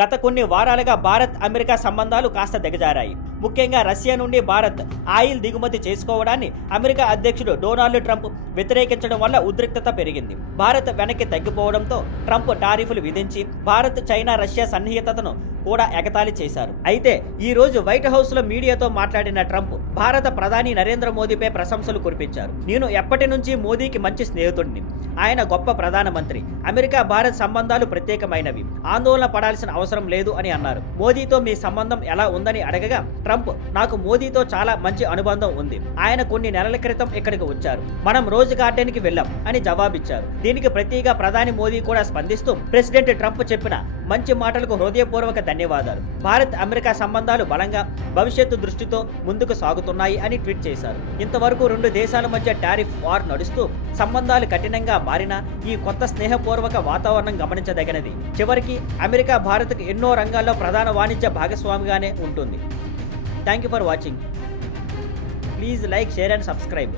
గత కొన్ని వారాలుగా భారత్ అమెరికా సంబంధాలు కాస్త దిగజారాయి. ముఖ్యంగా రష్యా నుండి భారత్ ఆయిల్ దిగుమతి చేసుకోవడాన్ని అమెరికా అధ్యక్షుడు డొనాల్డ్ ట్రంప్ వ్యతిరేకించడం వల్ల ఉద్రిక్తత పెరిగింది. భారత్ వెనక్కి తగ్గిపోవడంతో ట్రంప్ టారిఫ్లు విధించి భారత్, చైనా, రష్యా సన్నిహితతను కూడా ఎగతాళి చేశారు. అయితే ఈ రోజు వైట్ హౌస్ లో మీడియాతో మాట్లాడిన ట్రంప్ భారత ప్రధాని నరేంద్ర మోదీపై ప్రశంసలు కురిపించారు. నేను ఎప్పటి నుంచి మోదీకి మంచి స్నేహితుడిని, ఆయన గొప్ప ప్రధానమంత్రి, అమెరికా భారత్ సంబంధాలు ప్రత్యేకమైనవి, ఆందోళన పడాల్సిన అవసరం లేదు అని అన్నారు. మోదీతో మీ సంబంధం ఎలా ఉందని అడగగా ట్రంప్, నాకు మోదీతో చాలా మంచి అనుబంధం ఉంది, ఆయన కొన్ని నెలల క్రితం ఇక్కడికి వచ్చారు, మనం రోజ్ గార్డెన్కి వెళ్ళాం అని జవాబిచ్చారు. దీనికి ప్రతిగా ప్రధాని మోదీ కూడా స్పందిస్తూ ప్రెసిడెంట్ ట్రంప్ చెప్పిన మంచి మాటలకు హృదయపూర్వక ధన్యవాదాలు, భారత్ అమెరికా సంబంధాలు బలంగా భవిష్యత్తు దృష్టితో ముందుకు సాగుతున్నాయి అని ట్వీట్ చేశారు. ఇంతవరకు రెండు దేశాల మధ్య టారిఫ్ వార్ నడుస్తూ సంబంధాలు కఠినంగా మారినా ఈ కొత్త స్నేహపూర్వక వాతావరణం గమనించదగినది. చివరికి అమెరికా భారత్కు ఎన్నో రంగాల్లో ప్రధాన వాణిజ్య భాగస్వామిగానే ఉంటుంది. Thank you for watching. Please like, share and subscribe.